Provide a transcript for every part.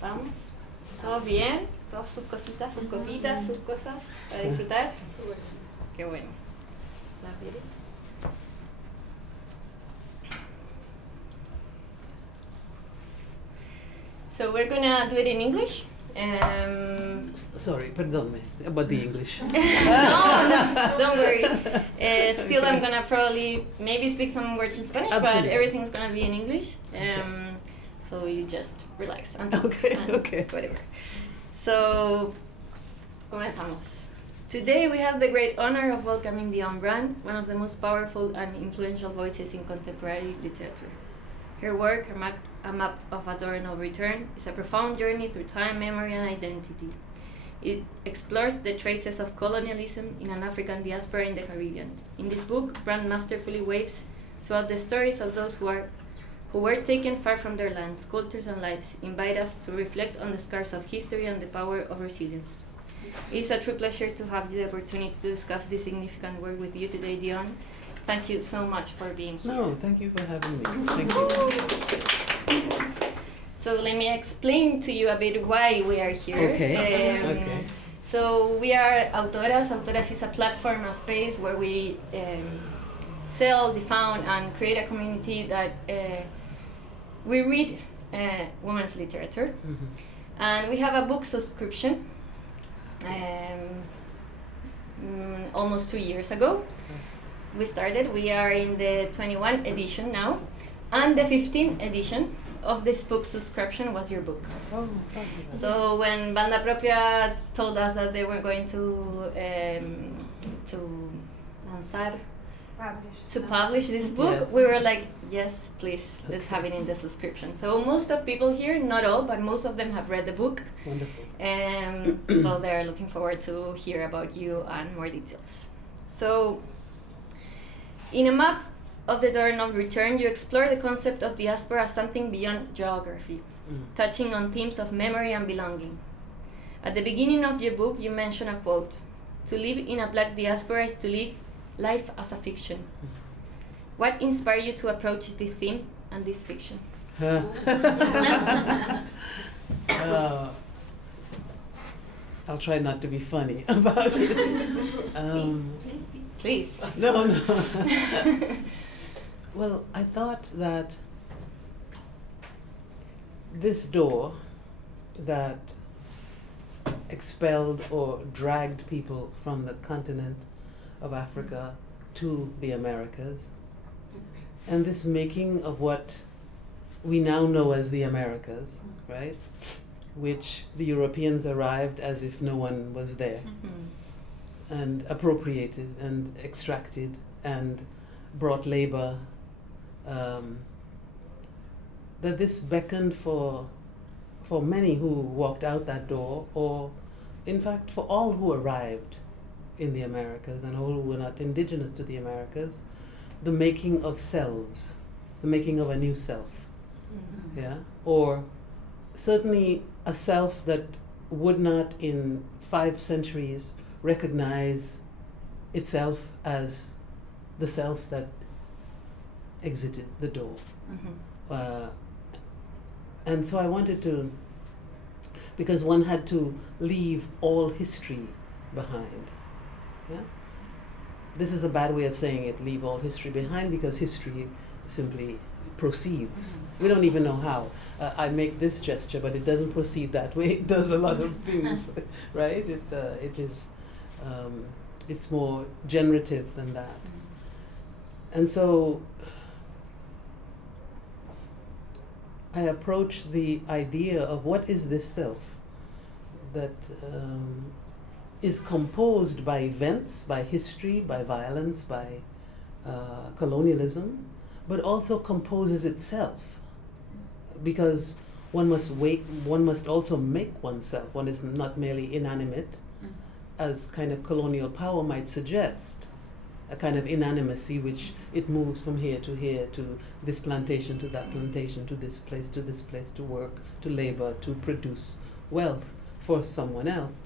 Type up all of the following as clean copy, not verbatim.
Vamos. ¿Todos bien? ¿Todas sus cositas, sus copitas, sus cosas para disfrutar? Súper. Qué bueno. ¿La Piri? So we're gonna do it in English. Sorry, pardon me about the English. No, don't worry. Still, I'm gonna probably maybe speak some words in Spanish, Absolutely. but everything's gonna be in English. So you just relax and Okay. whatever. So, comenzamos. Today we have the great honor of welcoming Dionne Brand, one of the most powerful and influential voices in contemporary literature. Her work, A Map of a Door No Return, is a profound journey through time, memory, and identity. It explores the traces of colonialism in an African diaspora in the Caribbean. In this book, Brand masterfully waves throughout the stories of those who were taken far from their lands, cultures, and lives, invite us to reflect on the scars of history and the power of resilience. It is a true pleasure to have the opportunity to discuss this significant work with you today, Dionne. Thank you so much for being here. No, thank you for having me. Thank you. So let me explain to you a bit why we are here. Okay. So we are Autoras. Autoras is a platform, a space where we sell, found, and create a community that we read women's literature. Mm-hmm. And we have a book subscription almost 2 years ago. We started. We are in the 21 edition now, and the 15th edition of this book subscription was your book. Oh, So when Banda Propia told us that they were going to lanzar, publish this book, Yes. we were like, yes, please, let's have it in the subscription. So most of people here, not all, but most of them have read the book. wonderful. So they're looking forward to hear about you and more details. So in A Map of the Door No Return, you explore the concept of diaspora as something beyond geography, touching on themes of memory and belonging. At the beginning of your book, you mention a quote: "To live in a black diaspora is to live life as a fiction." What inspired you to approach this theme and this fiction? I'll try not to be funny about it. Please. No. Well, I thought that this door that expelled or dragged people from the continent of Africa to the Americas, and this making of what we now know as the Americas, right? Which the Europeans arrived as if no one was there, and appropriated and extracted and brought labor, that this beckoned for many who walked out that door, or in fact for all who arrived in the Americas and all who were not indigenous to the Americas, the making of selves, the making of a new self, yeah, or certainly a self that would not in 5 centuries recognize itself as the self that exited the door. And so I wanted to, because one had to leave all history behind. Yeah? This is a bad way of saying it, leave all history behind, because history simply proceeds. We don't even know how. I make this gesture, but it doesn't proceed that way. It does a lot of things, right? It is, it's more generative than that. And so I approach the idea of what is this self that is composed by events, by history, by violence, by colonialism, but also composes itself, because one must also make oneself. One is not merely inanimate, as kind of colonial power might suggest, a kind of inanimacy which it moves from here, to this plantation, to that plantation, to this place, to work, to labor, to produce wealth for someone else.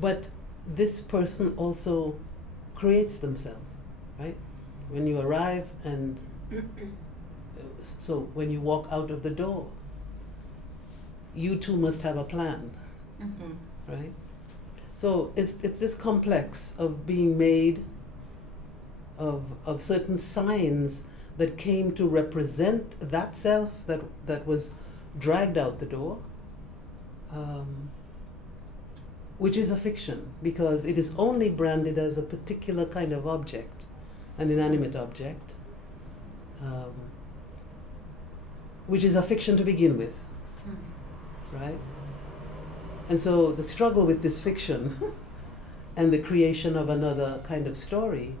But this person also creates themselves, right? When you arrive and So when you walk out of the door, you too must have a plan, right? So it's this complex of being made of certain signs that came to represent that self that was dragged out the door, which is a fiction, because it is only branded as a particular kind of object, an inanimate object, which is a fiction to begin with, right? And so the struggle with this fiction and the creation of another kind of story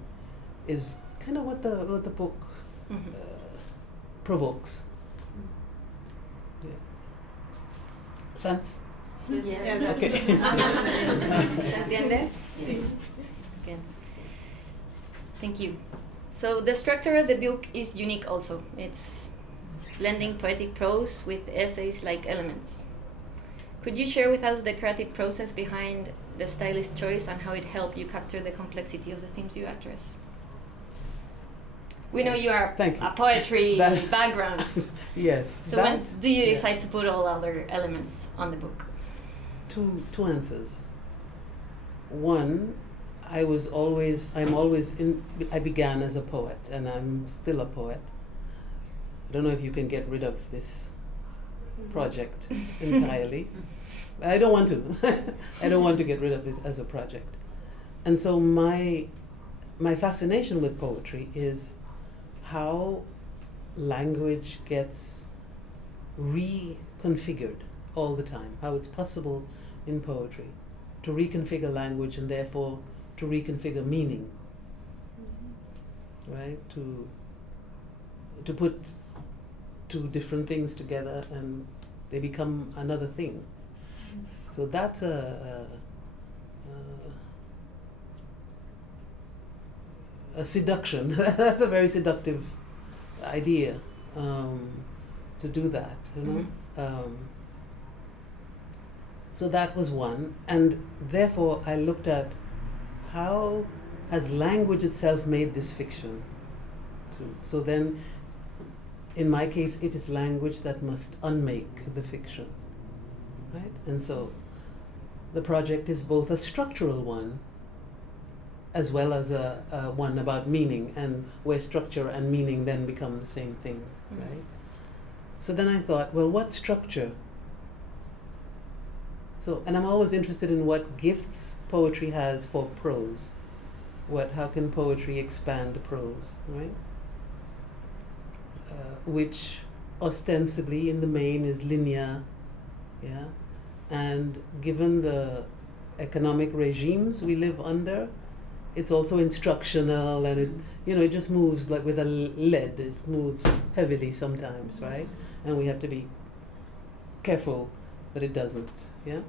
is kind of what the book provokes. Yeah. Sense? Yes. Okay. ¿Se entiende? Sí. Again. Thank you. So the structure of the book is unique also. It's blending poetic prose with essays-like elements. Could you share with us the creative process behind the stylist choice and how it helped you capture the complexity of the themes you address? We know you are Thank you. a poetry background. Yes. So when do you decide to put all other elements on the book? Two answers. One, I began as a poet, and I'm still a poet. I don't know if you can get rid of this project entirely. I don't want to. I don't want to get rid of it as a project. And so my fascination with poetry is how language gets reconfigured all the time, how it's possible in poetry to reconfigure language and therefore to reconfigure meaning, right? To put two different things together and they become another thing. So that's a seduction. That's a very seductive idea, to do that, you know. So that was one, and therefore I looked at how has language itself made this fiction too. So then, in my case, it is language that must unmake the fiction, right? And so the project is both a structural one as well as a one about meaning, and where structure and meaning then become the same thing, right? So then I thought, well, what structure? So, and I'm always interested in what gifts poetry has for prose. How can poetry expand prose, right? Which ostensibly in the main is linear, yeah? And given the economic regimes we live under, it's also instructional, and it just moves like with a lead. It moves heavily sometimes, right? And we have to be careful that it doesn't, yeah?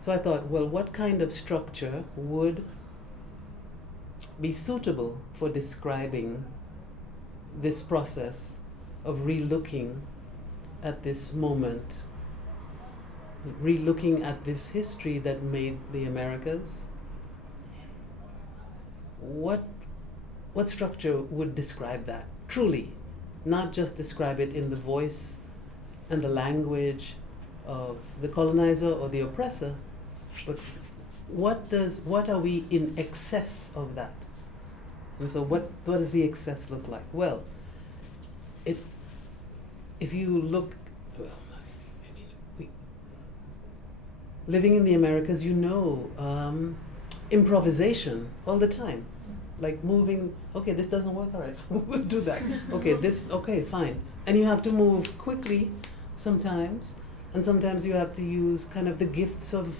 So I thought, well, what kind of structure would be suitable for describing this process of relooking at this moment, relooking at this history that made the Americas? What structure would describe that, truly? Not just describe it in the voice and the language of the colonizer or the oppressor, but what are we in excess of that? And so what does the excess look like? Well, if you look, living in the Americas, improvisation all the time. Like moving, okay, this doesn't work, all right, we'll do that. Okay, fine. And you have to move quickly sometimes, and sometimes you have to use kind of the gifts of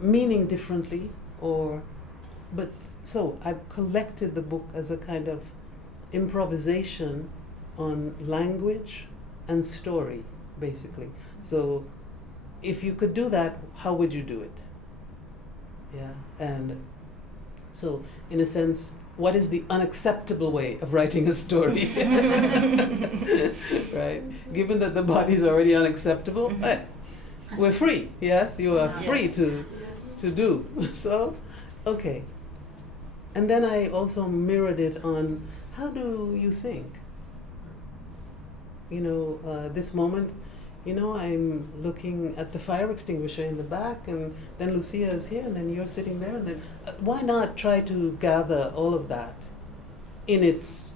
meaning differently, so I've collected the book as a kind of improvisation on language and story, basically. So if you could do that, how would you do it? Yeah, and so in a sense, what is the unacceptable way of writing a story? Right? Given that the body is already unacceptable, we're free, yes? You are free to do. So, okay. And then I also mirrored it on how do you think? this moment, I'm looking at the fire extinguisher in the back, and then Lucia is here, and then you're sitting there, and then why not try to gather all of that in its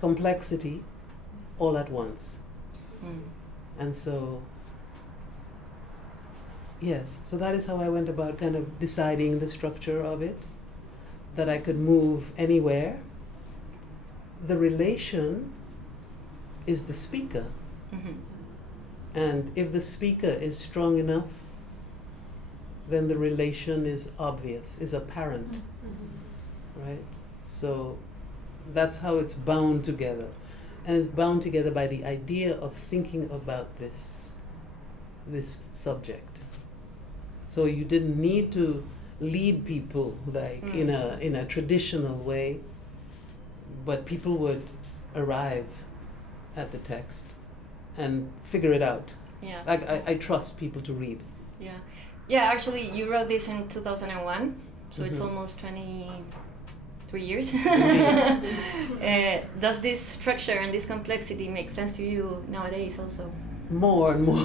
complexity all at once? And so, yes, so that is how I went about kind of deciding the structure of it, that I could move anywhere. The relation is the speaker. And if the speaker is strong enough, then the relation is obvious, is apparent, right? So that's how it's bound together. And it's bound together by the idea of thinking about this subject. So you didn't need to lead people like in a traditional way, but people would arrive at the text and figure it out. Yeah. Like I trust people to read. Yeah. Yeah, actually you wrote this in 2001, so it's almost 23 years. Does this structure and this complexity make sense to you nowadays also? More and more.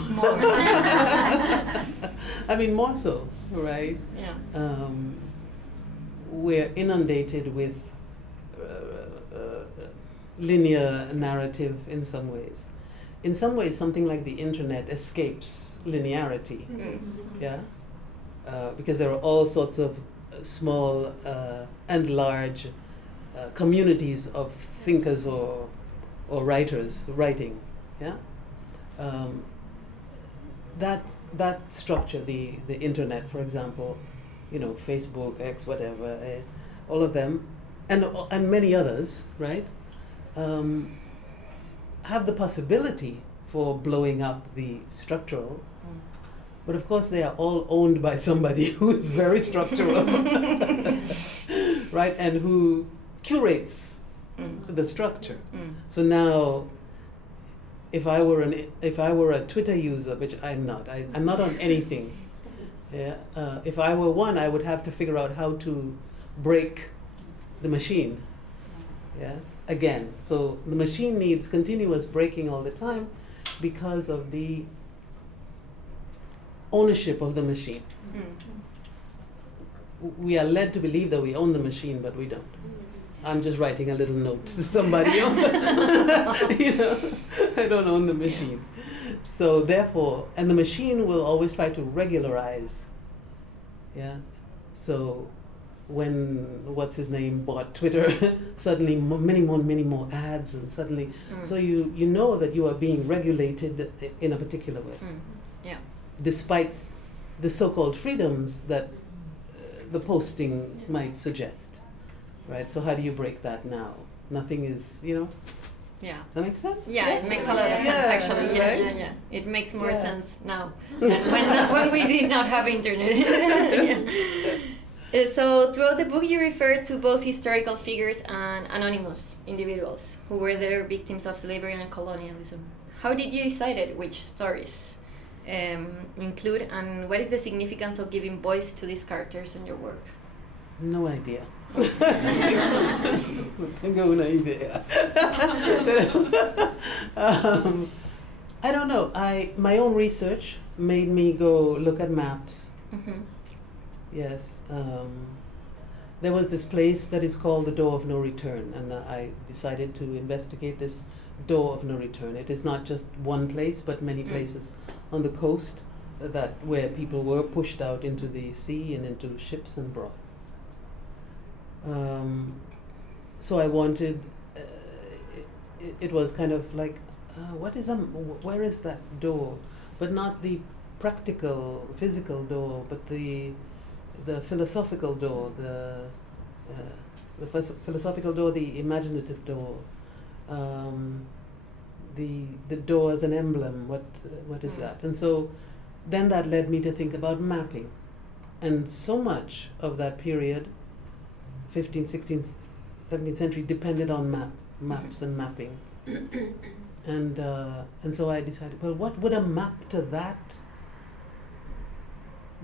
I mean, more so, right? Yeah. We're inundated with linear narrative in some ways. In some ways, something like the internet escapes linearity, yeah? Because there are all sorts of small and large communities of thinkers or writers writing, yeah? That structure, the internet, for example, Facebook, X, whatever, all of them, and many others, right? Have the possibility for blowing up the structural, but of course they are all owned by somebody who is very structural, right, and who curates the structure. So now, if I were a Twitter user, which I'm not, I'm not on anything. Yeah, if I were one, I would have to figure out how to break the machine. Yes, again. So the machine needs continuous breaking all the time because of the ownership of the machine. We are led to believe that we own the machine, but we don't. I'm just writing a little note to somebody else. I don't own the machine. So therefore, and the machine will always try to regularize. Yeah. So when what's his name bought Twitter, suddenly many more ads, and suddenly, so you know that you are being regulated in a particular way. Yeah. Despite the so-called freedoms that the posting might suggest, right? So how do you break that now? Nothing is, Yeah. Does that make sense? Yeah, it makes a lot of sense actually. Yeah, right? yeah. It makes more sense now than when we did not have internet. So throughout the book you refer to both historical figures and anonymous individuals who were there victims of slavery and colonialism. How did you decide which stories include, and what is the significance of giving voice to these characters in your work? No idea. No tengo una idea. I don't know. My own research made me go look at maps. Yes. There was this place that is called the Door of No Return, and I decided to investigate this Door of No Return. It is not just one place, but many places on the coast where people were pushed out into the sea and into ships and brought. So I wanted. It was kind of like, where is that door? But not the practical, physical door, but the philosophical door, the philosophical door, the imaginative door, the door as an emblem. What is that? And so then that led me to think about mapping, and so much of that period, 15th, 16th, 17th century, depended on maps and mapping. And so I decided, well, what would a map to that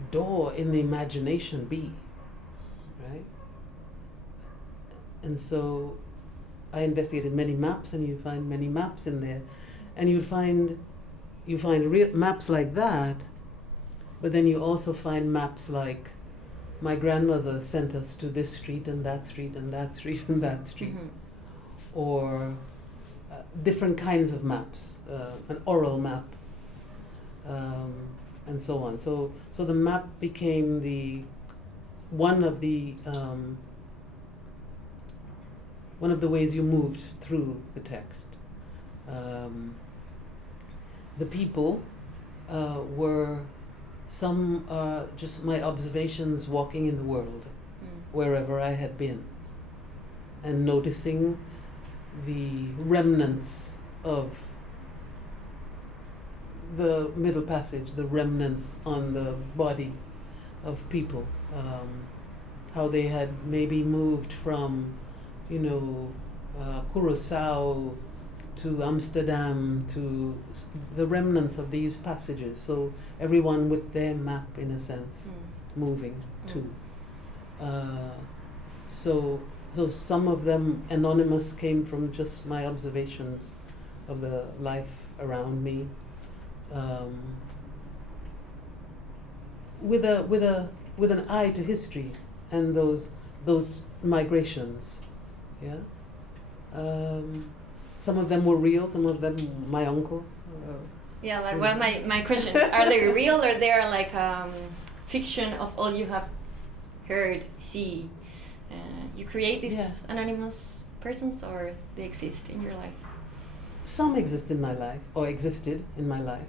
door in the imagination be, right? And so I investigated many maps, and you find many maps in there. And you find real maps like that, but then you also find maps like, my grandmother sent us to this street and that street and that street and that street. Or different kinds of maps, an oral map, and so on. So the map became one of the ways you moved through the text. The people were some just my observations walking in the world, wherever I had been, and noticing the remnants of the Middle Passage, the remnants on the body of people, how they had maybe moved from, Curacao to Amsterdam, to the remnants of these passages. So everyone with their map, in a sense, moving too. So some of them anonymous came from just my observations of the life around me, with an eye to history and those migrations. Yeah. Some of them were real. Some of them my uncle. Yeah, like well, my question: are they real, or they are like fiction of all you have heard, see? You create these anonymous persons, or they exist in your life? Some exist in my life, or existed in my life.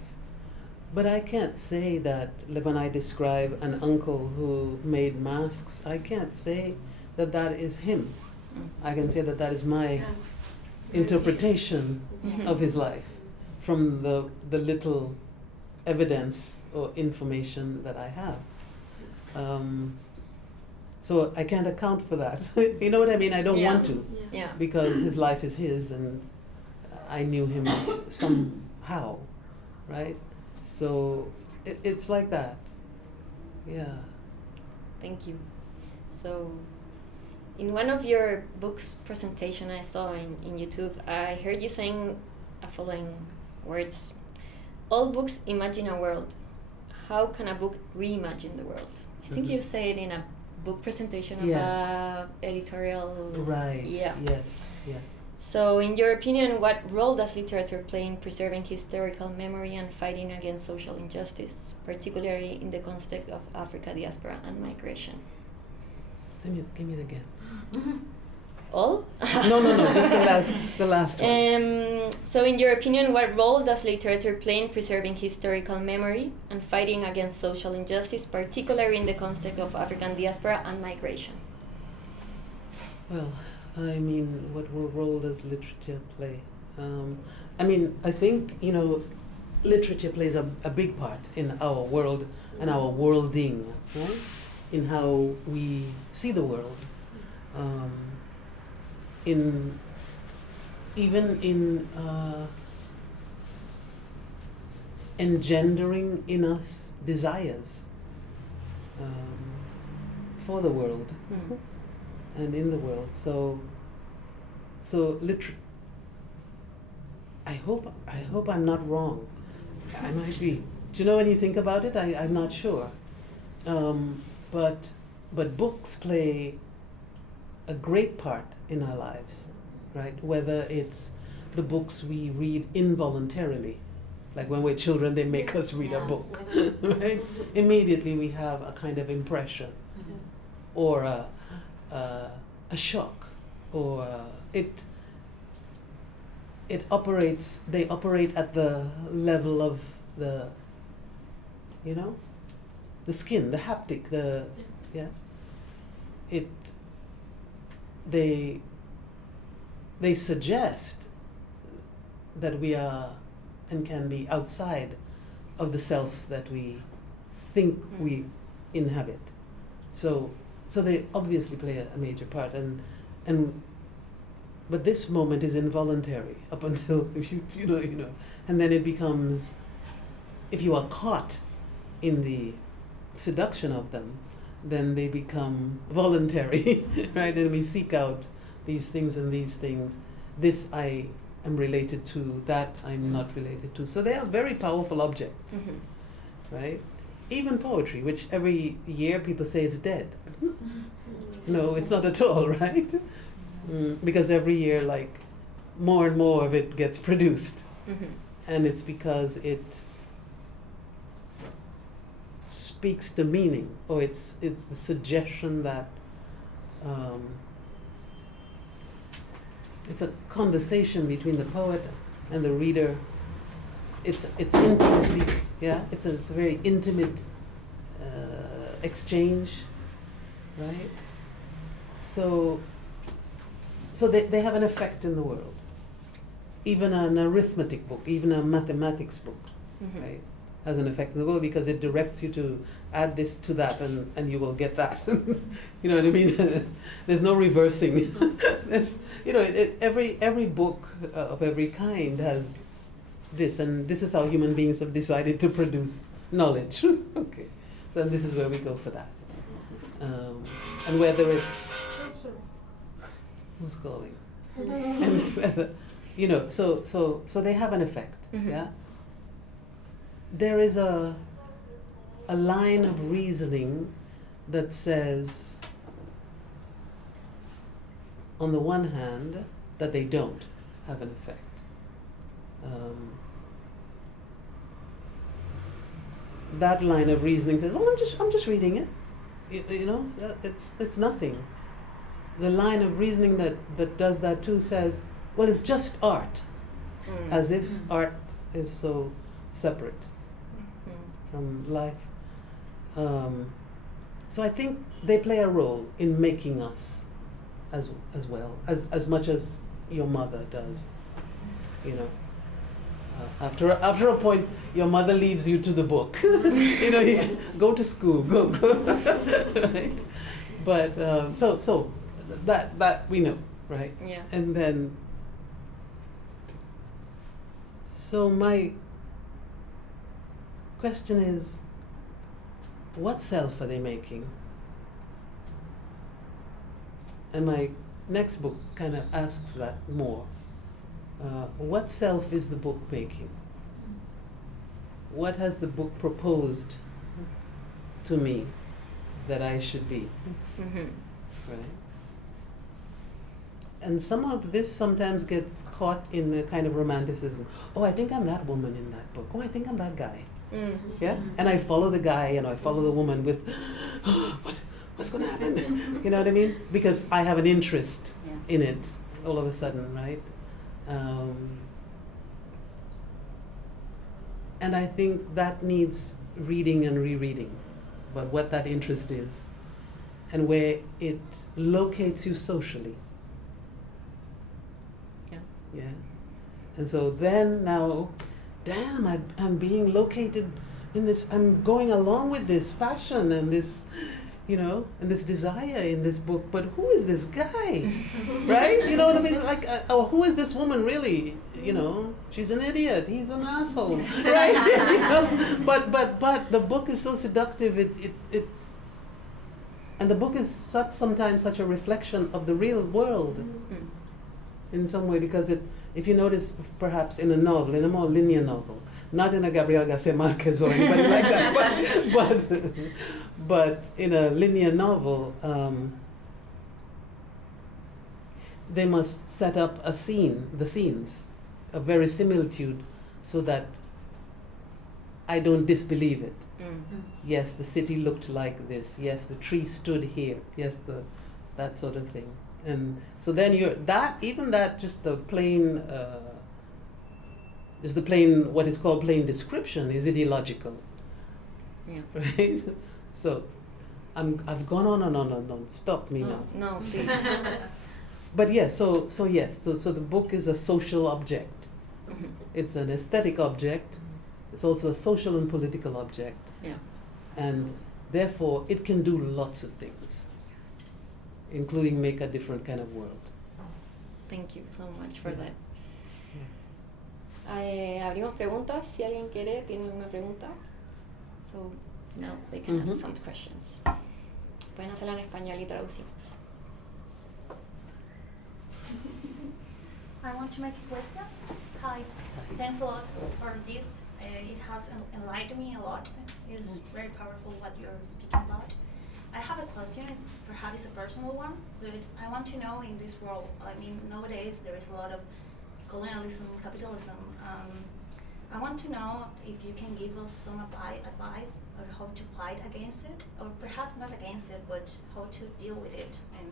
But I can't say that when I describe an uncle who made masks, I can't say that is him. I can say that is my interpretation of his life from the little evidence or information that I have. So I can't account for that. You know what I mean? I don't want to, because his life is his, and I knew him somehow, right? So it's like that. Yeah. Thank you. So, in one of your books presentation I saw in YouTube, I heard you saying the following words: all books imagine a world. How can a book reimagine the world? I think you say it in a book presentation of a editorial. Right. Yeah. Yes. So, in your opinion, what role does literature play in preserving historical memory and fighting against social injustice, particularly in the context of Africa diaspora and migration? Give me it again. All? No, just the last one. So, in your opinion, what role does literature play in preserving historical memory and fighting against social injustice, particularly in the context of African diaspora and migration? Well, I mean, what role does literature play? I think, literature plays a big part in our world and our worlding, right? In how we see the world. Even in engendering in us desires for the world and in the world. So I hope I'm not wrong. I might be. Do you know, when you think about it, I'm not sure. But books play a great part in our lives, right? Whether it's the books we read involuntarily, like when we're children, they make us read a book, right? Immediately we have a kind of impression, or a shock, or they operate at the level of the skin, the haptic, they suggest that we are and can be outside of the self that we think we inhabit. So they obviously play a major part, but this moment is involuntary up until and then it becomes, if you are caught in the seduction of them, then they become voluntary, right? And we seek out these things and these things. This I am related to, that I'm not related to. So they are very powerful objects, right? Even poetry, which every year people say it's dead. No, it's not at all, right? Because every year, like, more and more of it gets produced. And it's because it speaks the meaning, or it's the suggestion that it's a conversation between the poet and the reader. It's intimacy, yeah. It's a very intimate exchange, right? So they have an effect in the world. Even an arithmetic book, even a mathematics book, right, has an effect in the world because it directs you to add this to that, and you will get that. You know what I mean? There's no reversing. There's, every book of every kind has this, and this is how human beings have decided to produce knowledge. Okay, so this is where we go for that. And whether it's who's calling, and whether, so they have an effect. Yeah. There is a line of reasoning that says, on the one hand, that they don't have an effect. That line of reasoning says, "Well, I'm just reading it. It's nothing." The line of reasoning that does that too says, "Well, it's just art," as if art is so separate from life. So I think they play a role in making us as well, as much as your mother does. After a point, your mother leaves you to the book. You go to school, go. Right? But so that we know, right? Yeah. And then, so my question is, what self are they making? And my next book kind of asks that more. What self is the book making? What has the book proposed to me that I should be? Right? And some of this sometimes gets caught in the kind of romanticism. Oh, I think I'm that woman in that book. Oh, I think I'm that guy. Yeah? And I follow the guy and I follow the woman with, what's going to happen? You know what I mean? Because I have an interest in it all of a sudden, right? And I think that needs reading and rereading about what that interest is and where it locates you socially. Yeah. And so then now, damn, I'm being located in this, I'm going along with this passion and this, and this desire in this book, but who is this guy? Right? You know what I mean? Like, who is this woman really? She's an idiot, he's an asshole, right? But the book is so seductive, it and the book is sometimes such a reflection of the real world in some way, because if you notice, perhaps in a novel, in a more linear novel, not in a Gabriel Garcia Marquez or anybody like that, but in a linear novel, they must set up the scenes, a verisimilitude, so that I don't disbelieve it. Yes, the city looked like this. Yes, the tree stood here. Yes, that sort of thing. And so then just the plain, what is called plain description is ideological. Yeah. Right? So I've gone on and on. Stop me now. No, please. But yes, so the book is a social object. It's an aesthetic object. It's also a social and political object. Yeah. And therefore, it can do lots of things, including make a different kind of world. Thank you so much for that. Abrimos preguntas, si alguien tiene una pregunta. So now they can ask some questions. Pueden hacerla en español y traducimos. I want to make a question. Hi. Thanks a lot for this. It has enlightened me a lot. It's very powerful what you're speaking about. I have a question. It's perhaps a personal one, but I want to know in this world. I mean, nowadays there is a lot of colonialism, capitalism. I want to know if you can give us some advice on how to fight against it, or perhaps not against it, but how to deal with it in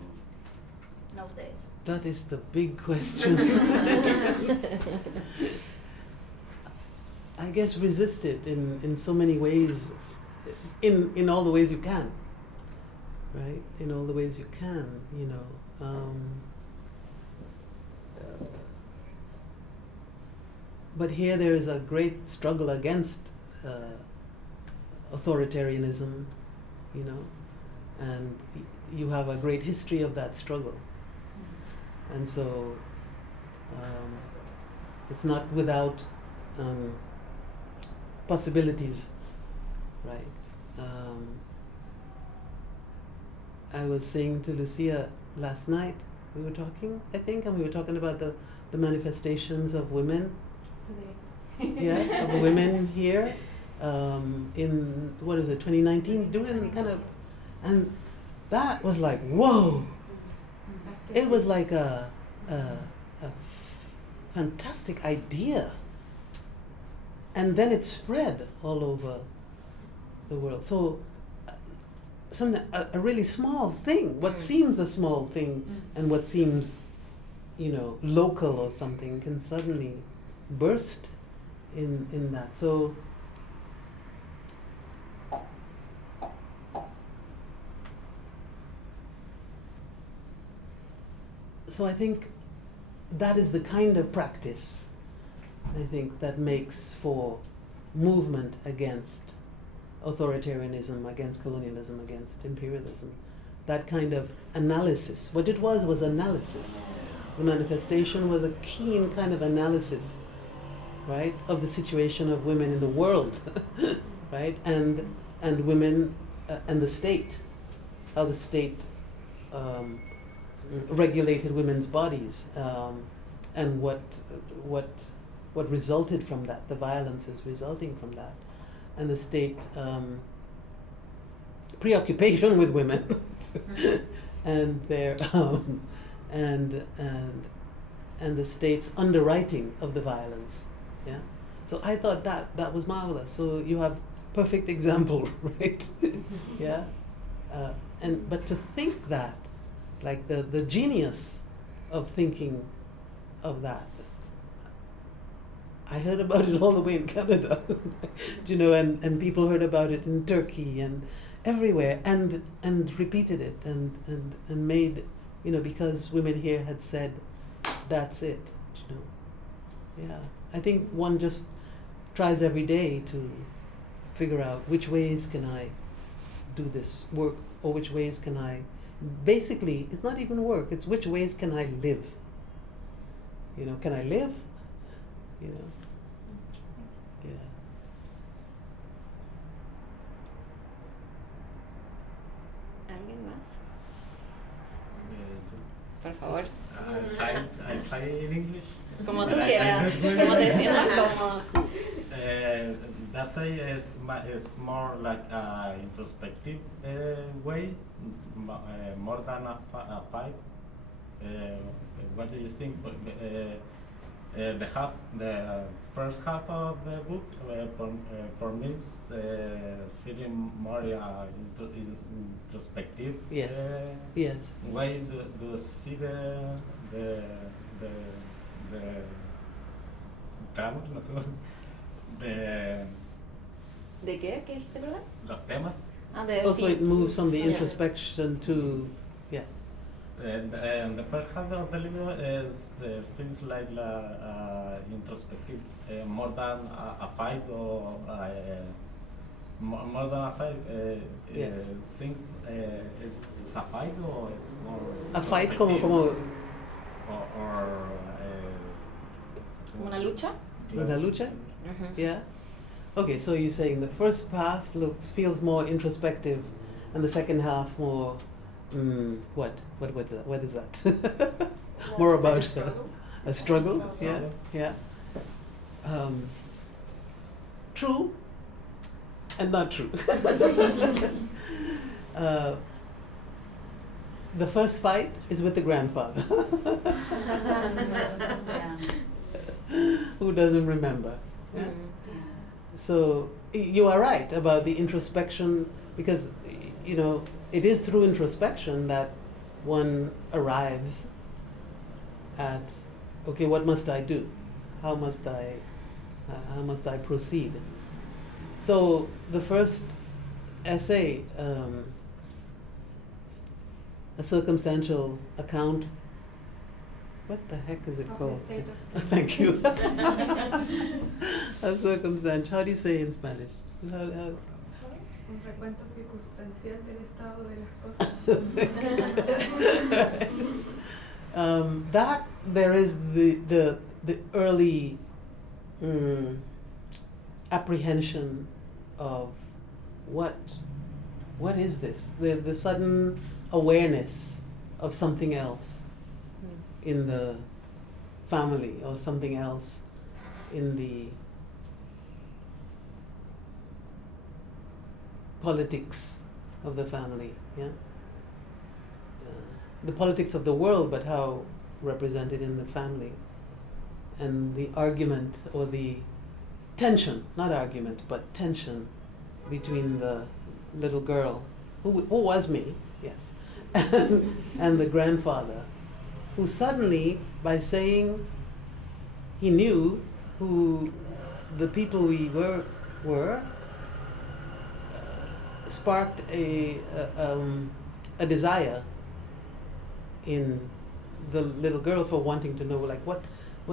those days. That is the big question. I guess resist it in so many ways, in all the ways you can, right? In all the ways you can, you know. But here there is a great struggle against authoritarianism, you know, and you have a great history of that struggle. And so it's not without possibilities, right? I was saying to Lucia last night, we were talking, I think, and we were talking about the manifestations of women. Today. Yeah, of women here in, 2019, doing kind of, and that was like, whoa! It was like a fantastic idea. And then it spread all over the world. So a really small thing, what seems a small thing and what seems, you know, local or something can suddenly burst in that. So I think that is the kind of practice, I think, that makes for movement against authoritarianism, against colonialism, against imperialism. That kind of analysis. What it was analysis. The manifestation was a keen kind of analysis, right, of the situation of women in the world, right, and women and the state, how the state regulated women's bodies, and what resulted from that, the violences resulting from that, and the state preoccupation with women, and their and the state's underwriting of the violence. Yeah. So I thought that was marvelous. So you have perfect example, right? Yeah. But to think that, like the genius of thinking of that. I heard about it all the way in Canada, you know, and people heard about it in Turkey and everywhere, and repeated it and made, you know, because women here had said, that's it, you know. Yeah, I think one just tries every day to figure out which ways can I do this work, or which ways can I, basically, it's not even work, it's which ways can I live? You know, can I live? You know, yeah. ¿Alguien más? Por favor. I try in English. Como tú quieras, como te sientas cómodo. That say is more like an introspective way, more than a fight. What do you think? The first half of the book, for me, is feeling more introspective. Yes. Yes. Way to see the no sé, ¿De qué? ¿Qué dijiste, verdad? los temas. Also, it moves from the introspection to, yeah. And the first half of the libro is feels like introspective, more than a fight or more than a fight. Yes. Things is a fight or it's more A fight como or ¿Una lucha? una lucha? Yeah. Okay, so you're saying the first half feels more introspective, and the second half more. What is that? More about a struggle. Yeah, yeah. True and not true. The first fight is with the grandfather, who doesn't remember. Yeah? So you are right about the introspection, because it is through introspection that one arrives at, okay, what must I do? How must I proceed? So the first essay, a circumstantial account. What the heck is it called? Thank you. A circumstance. How do you say in Spanish? Un recuento circunstancial del estado de las cosas. That there is the early apprehension of what is this? The sudden awareness of something else in the family, or something else in the politics of the family, yeah? The politics of the world, but how represented in the family. And the argument, or the tension, not argument, but tension between the little girl, who was me, yes, and the grandfather, who suddenly, by saying he knew who the people we were, sparked a desire in the little girl for wanting to know, like, what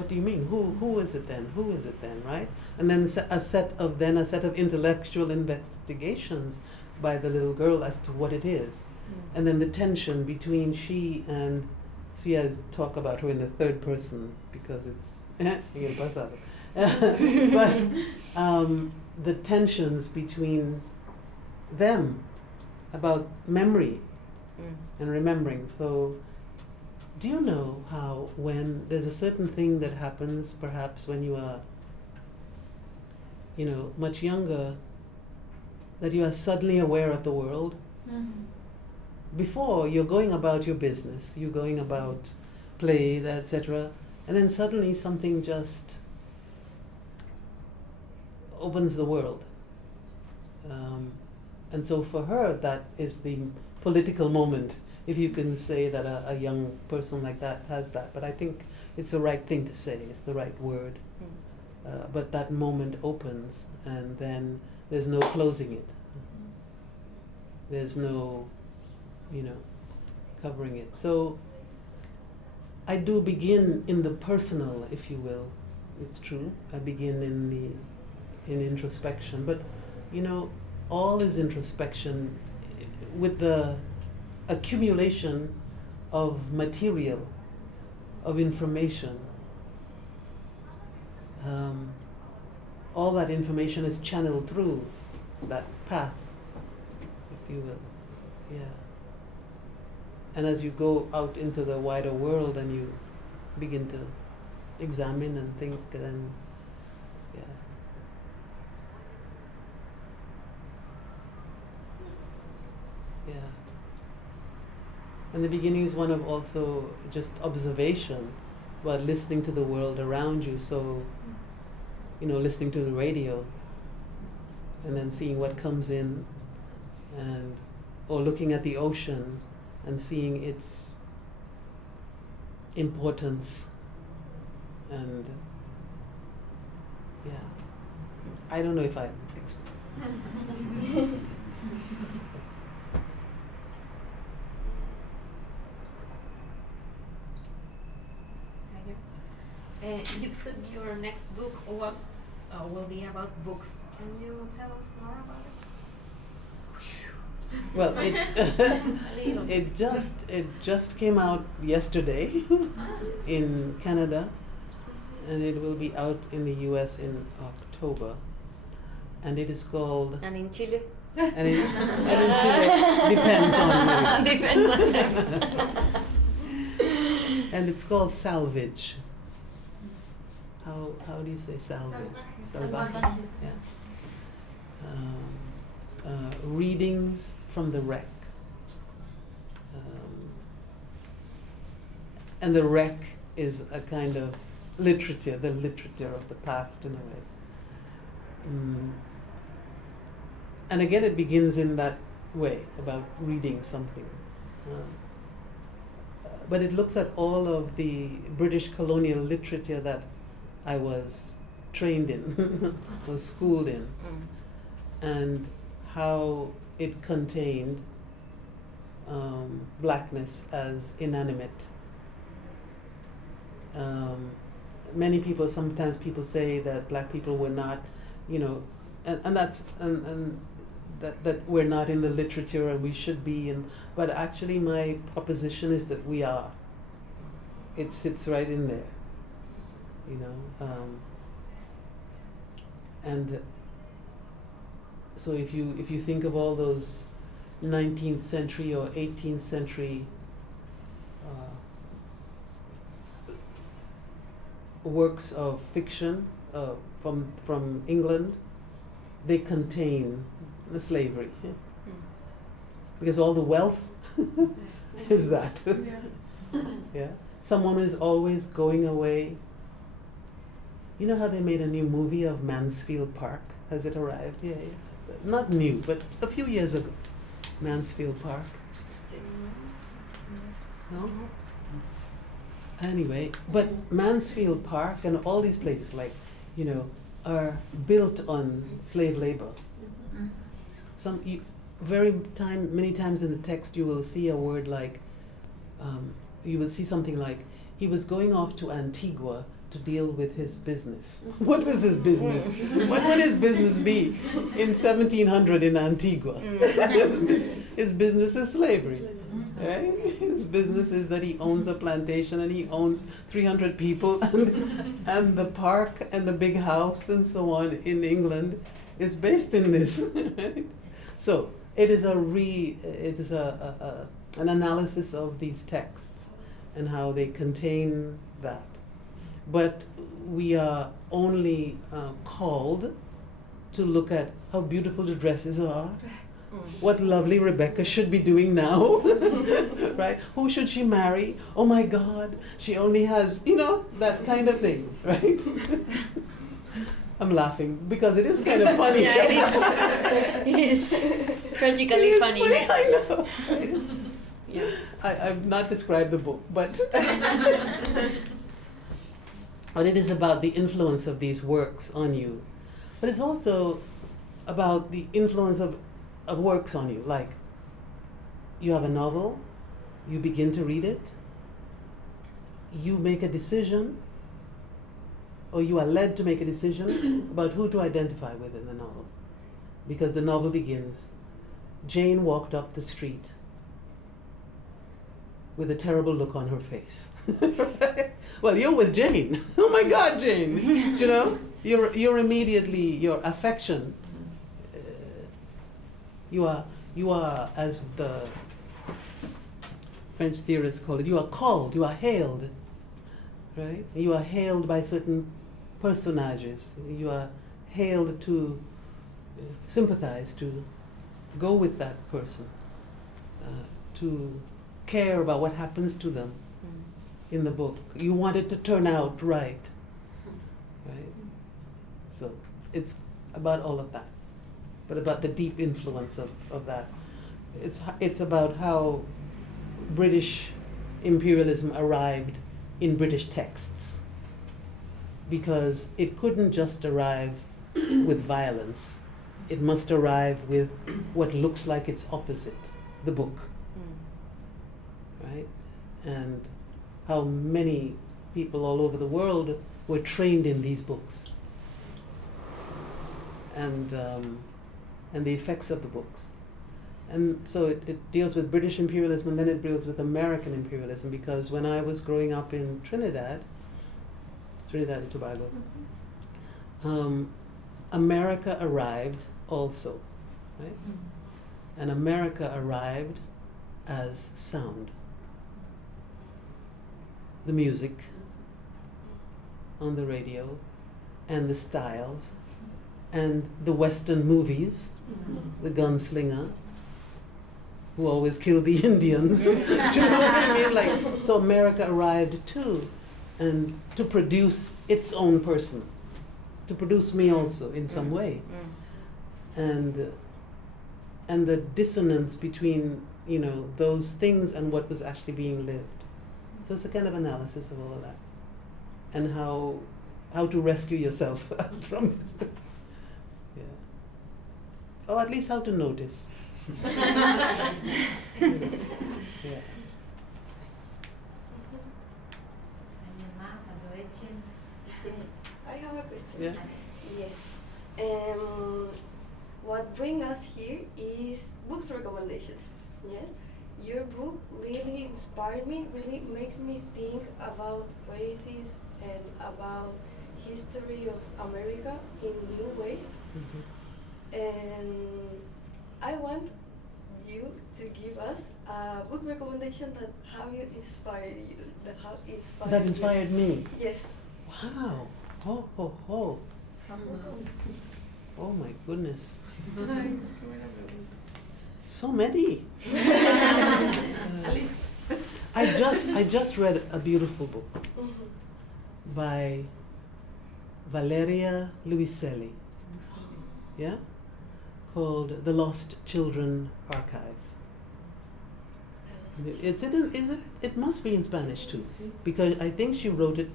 do you mean? Who is it then? Who is it then, right? And then a set of intellectual investigations by the little girl as to what it is. And then the tension between she and, so yeah, talk about her in the third person because it's but the tensions between them about memory and remembering. So do you know how, when there's a certain thing that happens, perhaps when you are, much younger, that you are suddenly aware of the world? Before, you're going about your business, you're going about play, etc., and then suddenly something just opens the world. And so for her, that is the political moment, if you can say that a young person like that has that. But I think it's the right thing to say, it's the right word. But that moment opens, and then there's no closing it. There's no, covering it. So I do begin in the personal, if you will. It's true. I begin in introspection. But, all is introspection with the accumulation of material, of information. All that information is channeled through that path, if you will. Yeah. And as you go out into the wider world and you begin to examine and think, then, yeah. Yeah. And the beginning is one of also just observation, but listening to the world around you. So, listening to the radio and then seeing what comes in, or looking at the ocean and seeing its importance. And yeah, I don't know if I You said your next book will be about books. Can you tell us more about it? Well, it just came out yesterday in Canada, and it will be out in the US in October. And it is called. And in Chile. And in Chile depends on you. Depends on them. And it's called Salvage. how do you say salvage? Salvage. Yeah. Readings from the wreck. And the wreck is a kind of literature, the literature of the past in a way. And again, it begins in that way, about reading something. But it looks at all of the British colonial literature that I was trained in, was schooled in, and how it contained blackness as inanimate. Many people, sometimes people say that black people were not, and that we're not in the literature and we should be in, but actually my proposition is that we are. It sits right in there, and so if you think of all those 19th century or 18th century works of fiction from England, they contain the slavery, because all the wealth is that. Yeah, someone is always going away. You know how they made a new movie of Mansfield Park? Has it arrived? Yeah. Not new, but a few years ago. Mansfield Park. No? Anyway, but Mansfield Park and all these places, are built on slave labor. Many times in the text you will see a word like, you will see something like, he was going off to Antigua to deal with his business. What was his business? What would his business be in 1700 in Antigua? His business is slavery. Right? His business is that he owns a plantation and he owns 300 people, and the park and the big house and so on in England is based in this. Right? So it is an analysis of these texts and how they contain that. But we are only called to look at how beautiful the dresses are. What lovely Rebecca should be doing now, right? Who should she marry? Oh my God, she only has, that kind of thing, right? I'm laughing because it is kind of funny. Yeah, it is. Tragically funny. I know. Yeah. I've not described the book, but but it is about the influence of these works on you. But it's also about the influence of works on you. Like, you have a novel, you begin to read it, you make a decision, or you are led to make a decision about who to identify with in the novel. Because the novel begins, Jane walked up the street with a terrible look on her face. Well, you're with Jane. Oh my God, Jane. You're immediately, your affection, you are, as the French theorists call it, you are called, you are hailed, right? You are hailed by certain personages. You are hailed to sympathize, to go with that person, to care about what happens to them in the book. You want it to turn out right? So it's about all of that, but about the deep influence of that. It's about how British imperialism arrived in British texts, because it couldn't just arrive with violence. It must arrive with what looks like its opposite, the book. Right? And how many people all over the world were trained in these books. And the effects of the books. And so it deals with British imperialism, and then it deals with American imperialism, because when I was growing up in Trinidad and Tobago, America arrived also, right? And America arrived as sound. The music, on the radio, and the styles, and the Western movies, the gunslinger, who always killed the Indians. Do you know what I mean? Like, so America arrived too, and to produce its own person, to produce me also in some way, and the dissonance between, you know, those things and what was actually being lived. So it's a kind of analysis of all of that, and how to rescue yourself from it. Yeah. Or at least how to notice. Yeah. I have a question. Yeah. Yes. What brings us here is books recommendations. Yes. Your book really inspired me, really makes me think about races and about history of America in new ways. And I want you to give us a book recommendation that how it inspired you, That inspired me. Yes. Wow. Oh. Oh my goodness. So many. I just read a beautiful book by Valeria Luiselli. Yeah? Called The Lost Children Archive. It must be in Spanish too, because I think she wrote it.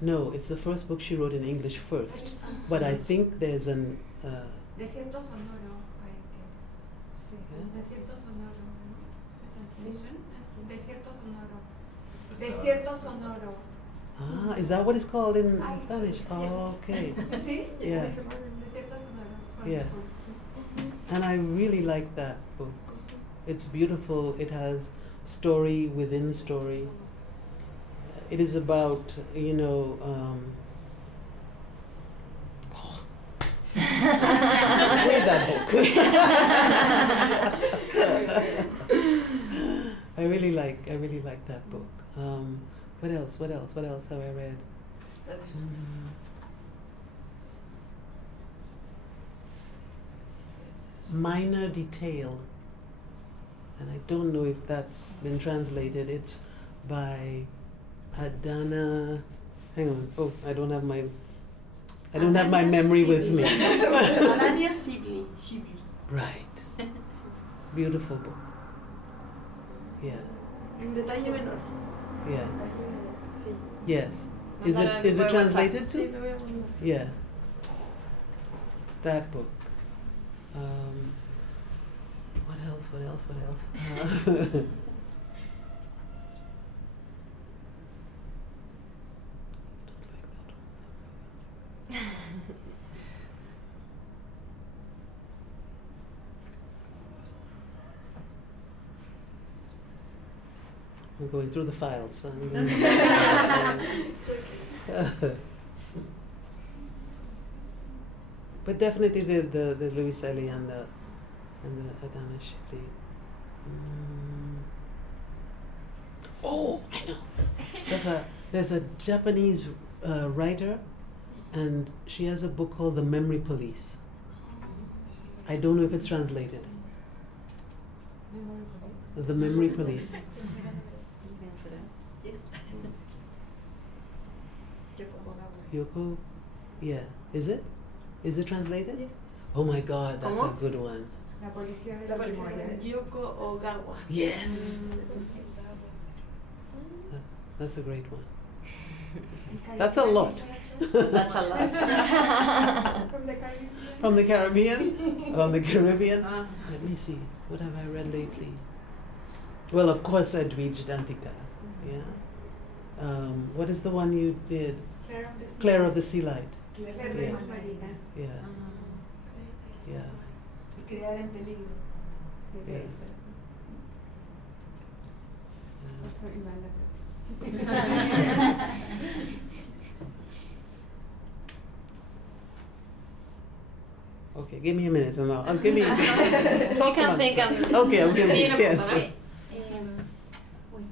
No, it's the first book she wrote in English first, but I think there's an. Desierto sonoro, I guess. Sí. Desierto sonoro, ¿no? Translation? Desierto sonoro. Desierto sonoro. Ah, is that what it's called in Ay, Spanish? yes. Oh, okay. Sí? Yeah. Desierto sonoro. Yeah. And I really like that book. It's beautiful. It has story within story. It is about, you know, read that book. I really like that book. What else have I read? Minor Detail, and I don't know if that's been translated. It's by Adana. Hang on. Oh, I don't have my memory with me. Adana Shibli. Right. Beautiful book. Yeah. En detalle menor. Yeah. Sí. Yes. Is it translated Sí, too? lo vemos. Yeah. That book. What else? I'm going through the files. But definitely the Luiselli and the Adana Shibli. Oh, I know. There's a Japanese writer, and she has a book called The Memory Police. I don't know if it's translated. The Memory Police. Yoko? Yeah. Is it? Is it translated? Yes. Oh my God, that's ¿Cómo? a good one. La policía de La la policía memoria. de Yoko Ogawa. Yes. That's a great one. That's a lot. That's a lot. From the Caribbean. From the Caribbean? Let me see. What have I read lately? Well, of course, Edwidge Dantica. Yeah. What is the one you did? Claire of the Sea Light. Claire Yeah. Marina. Yeah. Yeah. Crear en peligro. Sí, Yeah. esa. Soy mala. Okay, give me a minute and I'll give me. You Talk can about think it. and Okay, I'm giving Tiene you. una Yes. pregunta, Uy,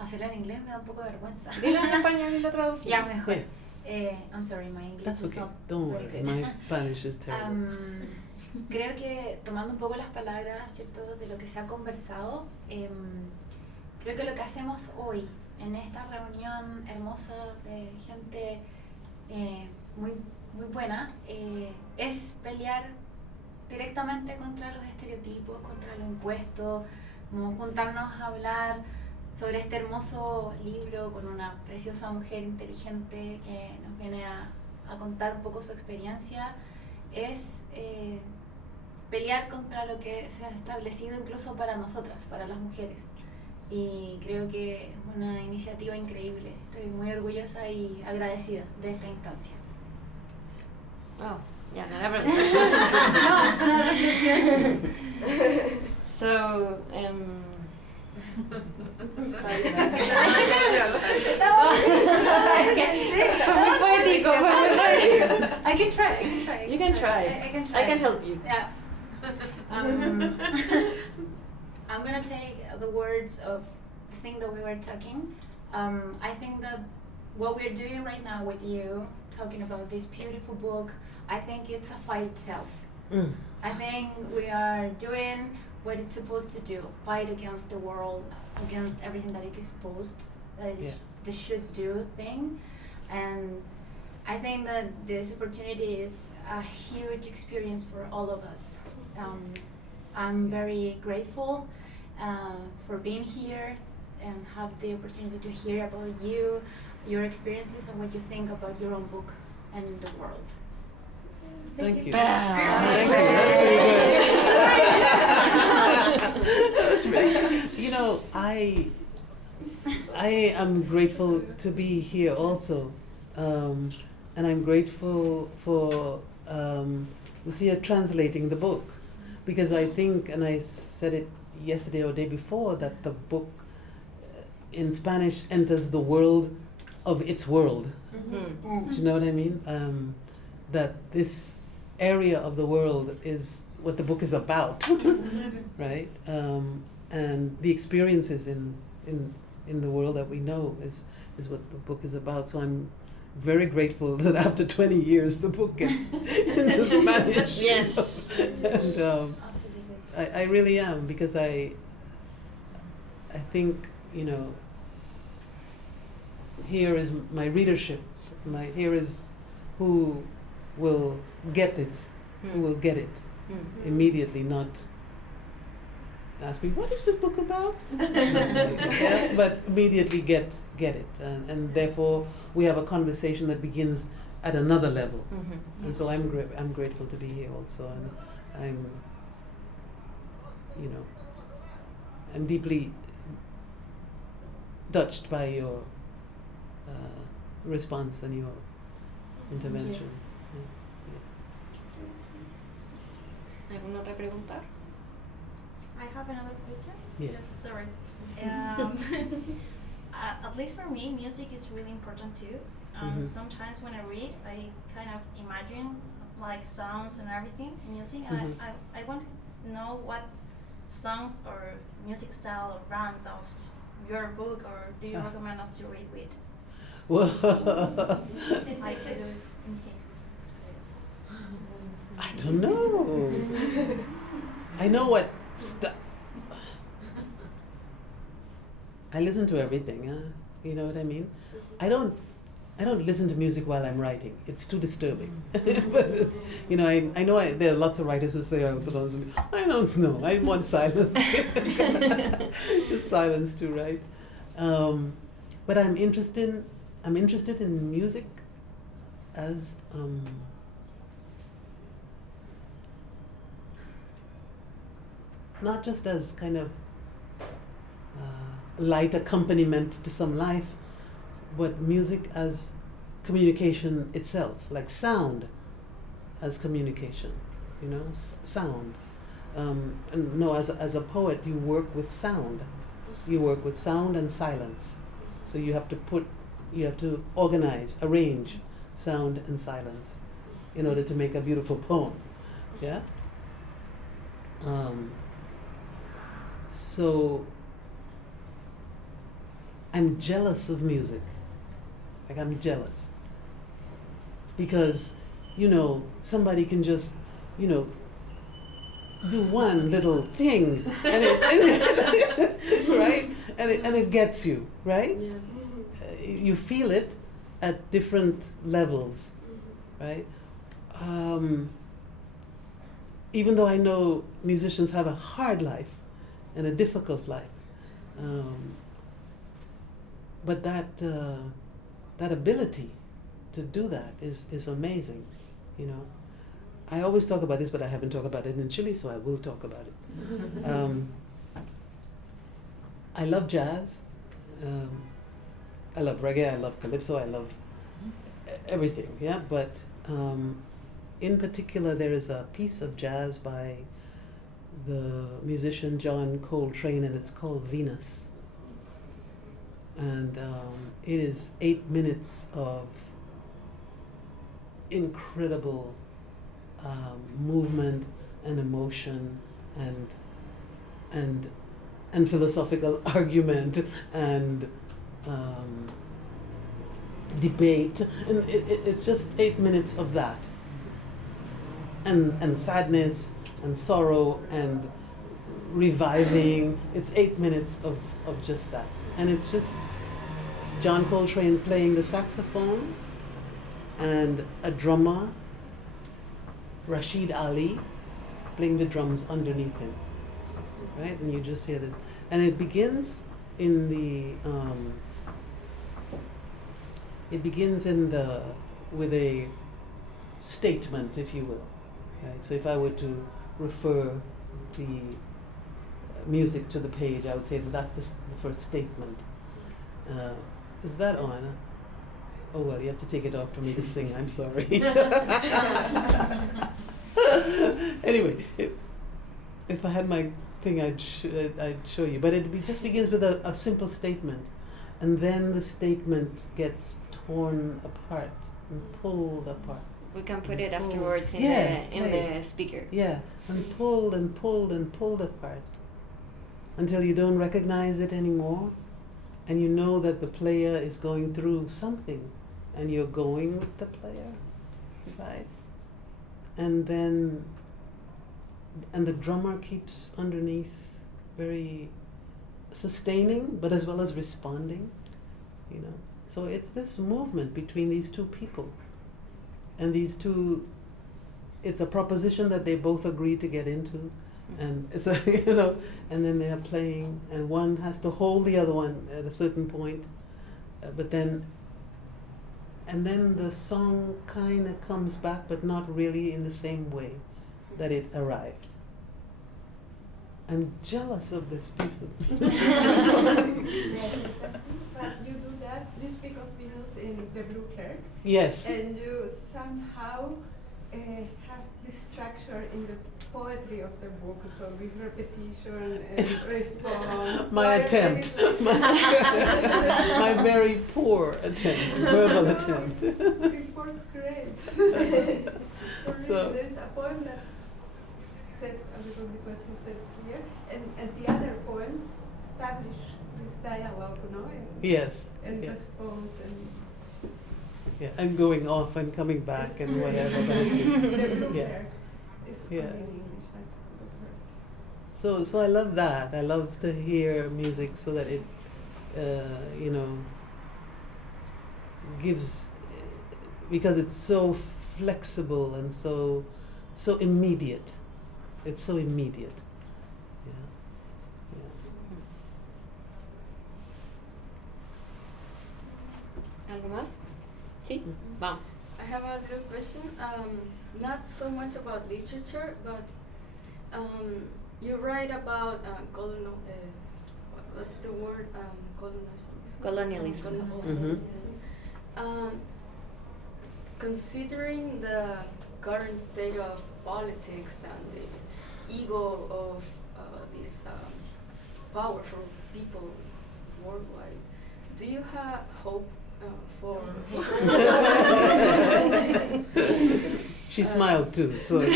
hacerlo en inglés me da un poco de vergüenza. Dilo en español y lo traducimos. Ya, mejor. Yeah. I'm sorry, my English That's is okay. not Don't very worry. good. My Spanish is terrible. Creo que tomando un poco las palabras, ¿cierto?, de lo que se ha conversado, creo que lo que hacemos hoy en esta reunión hermosa de gente muy, muy buena es pelear directamente contra los estereotipos, contra lo impuesto, como juntarnos a hablar sobre este hermoso libro con una preciosa mujer inteligente que nos viene a contar un poco su experiencia, es pelear contra lo que se ha establecido incluso para nosotras, para las mujeres. Y creo que es una iniciativa increíble. Estoy muy orgullosa y agradecida de esta instancia. Oh, yeah, no, never. No, no reflexión. So, fue muy poético, fue muy poético. I can try. You can try. I can try. I can help you. Yeah. I'm gonna take the words of the thing that we were talking. I think that what we're doing right now with you, talking about this beautiful book, I think it's a fight itself. I think we are doing what it's supposed to do, fight against the world, against everything that it is supposed, the should do thing. And I think that this opportunity is a huge experience for all of us. I'm very grateful for being here and have the opportunity to hear about you, your experiences, and what you think about your own book and the world. Thank you. Thank That's really, you know, I am grateful to be here also, and I'm grateful for Lucia translating the book, because I think, and I said it yesterday or day before, that the book in Spanish enters the world of its world. Mm-hmm. Do you know what I mean? That this area of the world is what the book is about, right? And the experiences in the world that we know is what the book is about. So I'm very grateful that after 20 years the book gets into Spanish. Yes. And I really am, because I think, you know, here is my readership. Here is who will get it, who will get it immediately, not ask me, what is this book about? Yeah, but immediately get it. And therefore we have a conversation that begins at another level. Mm-hmm. And so I'm grateful to be here also. And I'm, you know, I'm deeply touched by your response and your intervention. ¿Alguna otra pregunta? I have another question. Yes. Sorry. At least for me, music is really important too. Sometimes when I read, I kind of imagine like sounds and everything, music. I want to know what songs or music style or brand does your book, or do you recommend us to read with? Well, Like to do in case I don't know. I know what I listen to everything, you know what I mean? I don't listen to music while I'm writing. It's too disturbing. But, you know, I know there are lots of writers who say, I don't know, I want silence. Just silence to write. But I'm interested in music as not just as kind of light accompaniment to some life, but music as communication itself, like sound as communication, you know, sound. And no, as a poet, you work with sound. You work with sound and silence. So you have to organize, arrange sound and silence in order to make a beautiful poem. Yeah? So I'm jealous of music. Like, I'm jealous. because, somebody can just, do one little thing, and it right, and it gets you, right? Yeah. You feel it at different levels, right? Even though I know musicians have a hard life and a difficult life, but that ability to do that is amazing, I always talk about this, but I haven't talked about it in Chile, so I will talk about it. I love jazz. I love reggae. I love calypso. I love everything. Yeah, but in particular, there is a piece of jazz by the musician John Coltrane, and it's called Venus. And it is 8 minutes of incredible movement and emotion and philosophical argument and debate, and it's just 8 minutes of that, and sadness and sorrow and reviving. It's 8 minutes of just that, and it's just John Coltrane playing the saxophone and a drummer, Rashid Ali, playing the drums underneath him, right? And you just hear this, and it begins in with a statement, if you will, right? So if I were to refer the music to the page, I would say that's the first statement. Is that on? Oh well, you have to take it off for me to sing. I'm sorry. Anyway, if I had my thing, I'd show you. But it just begins with a simple statement, and then the statement gets torn apart and pulled apart. We can put it afterwards in the speaker. Yeah, and pulled and pulled and pulled apart until you don't recognize it anymore, and you know that the player is going through something, and you're going with the player, right? And then, and the drummer keeps underneath, very sustaining, but as well as responding, So it's this movement between these two people, and these two, it's a proposition that they both agree to get into, and it's and then they are playing, and one has to hold the other one at a certain point, but then the song kind of comes back, but not really in the same way that it arrived. I'm jealous of this piece of music. Yes, but you do that. You speak of Venus in the Blue Clerk. Yes. And you somehow have this structure in the poetry of the book, so with repetition and response. My attempt. My very poor attempt, verbal attempt. It works great. So there is a poem that says a little bit what he said here, and the other poems establish this dialogue, yes. and Yeah. response and. Yeah, and going off and coming back and whatever. But it's just, yeah. Yeah. So I love that. I love to hear music so that it, gives, because it's so flexible and so immediate. It's so immediate. ¿Algo más? Sí, vamos. I have a little question. Not so much about literature, but you write about what's the word? Colonialism. Considering the current state of politics and the ego of these powerful people worldwide, do you have hope for? She smiled too, so. Do you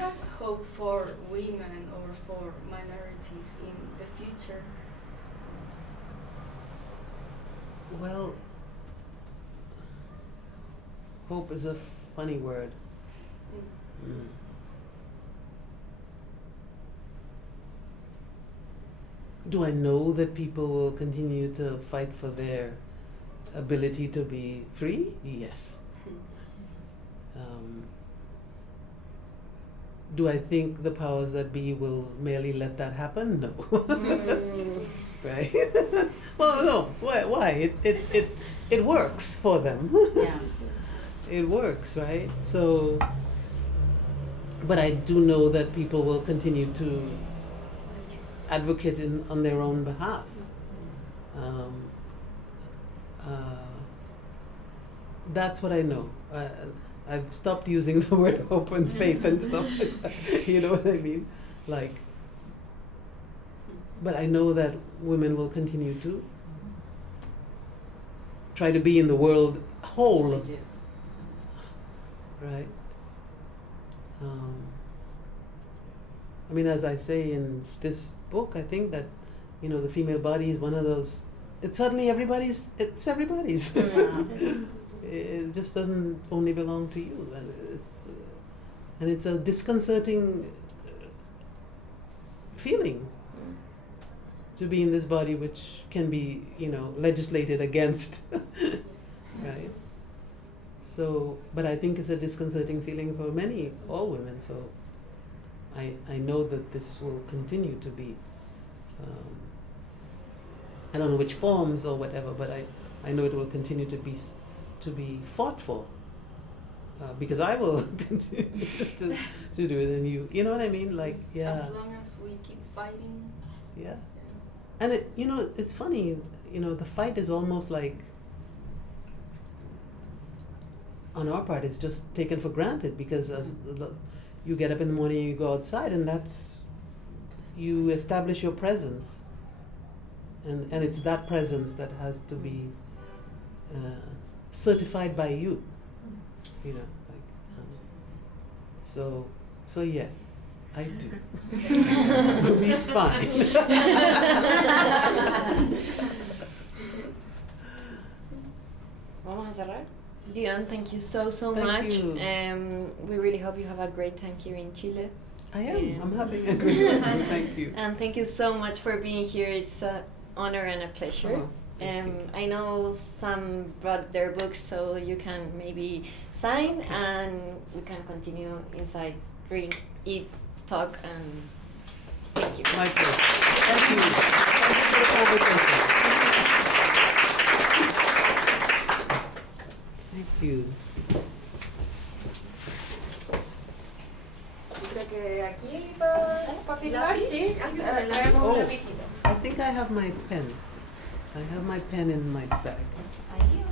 have hope for women or for minorities in the future? Well, Hope is a funny word. Mm. Do I know that people will continue to fight for their ability to be free? Yes. Do I think the powers that be will merely let that happen? No. Right? Well, no. Why? It works for them. Yeah. It works, right? So, but I do know that people will continue to advocate on their own behalf. That's what I know. I've stopped using the word hope and faith and stuff like that. You know what I mean? Like, but I know that women will continue to try to be in the world whole. Right? I mean, as I say in this book, I think that, you know, the female body is one of those, it's suddenly everybody's. It just doesn't only belong to you. And it's a disconcerting feeling to be in this body which can be, you know, legislated against. Right? So, but I think it's a disconcerting feeling for all women. So I know that this will continue to be, I don't know which forms or whatever, but I know it will continue to be fought for, because I will continue to do it, and you know what I mean? Like, yeah. As long as we keep fighting. Yeah. And it, you know, it's funny, you know, the fight is almost like, on our part, it's just taken for granted, because you get up in the morning, you go outside, and you establish your presence, and it's that presence that has to be certified by you, you know, like, so yeah, I do. We'll be fine. Vamos a cerrar. Dionne, thank you so Thank much. you. We really hope you have a great time here in Chile. I am. I'm having a great time. Thank you. And thank you so much for being here. It's an honor and a pleasure. Oh, thank you. I know some brought their books, so you can maybe sign, and we can continue inside, drink, eat, talk, and thank you. My pleasure. Thank you. Thank you for the conversation. Thank you. Creo que aquí para firmar, sí, traemos un Oh, lapicito. I think I have my pen. I have my pen in my bag. Ahí